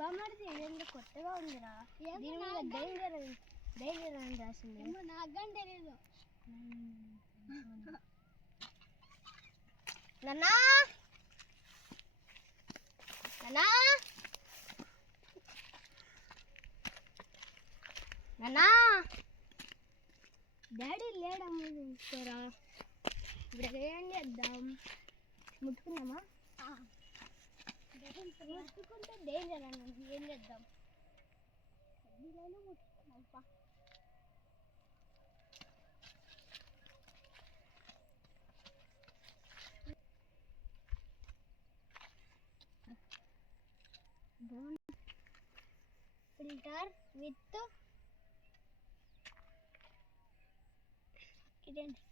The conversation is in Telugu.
బామ్మడిది ఏందో కొత్తగా ఉందిరా. దీని మీద డేంజర్ డేంజర్ అని రాసింది. నాకు కానీ తెలియదు. నాన్నా నాన్నా నాన్నా డాడీ లేడమ్మా చూసుకోరా. ఇప్పుడు ఏం చేద్దాం? ముట్టుకుందామా? ముట్టుకుంటే డేంజర్ అన్న. ఏం చేద్దాం? ముట్టుకున్నాం. ఫిల్టర్ విత్ ఇదేంటి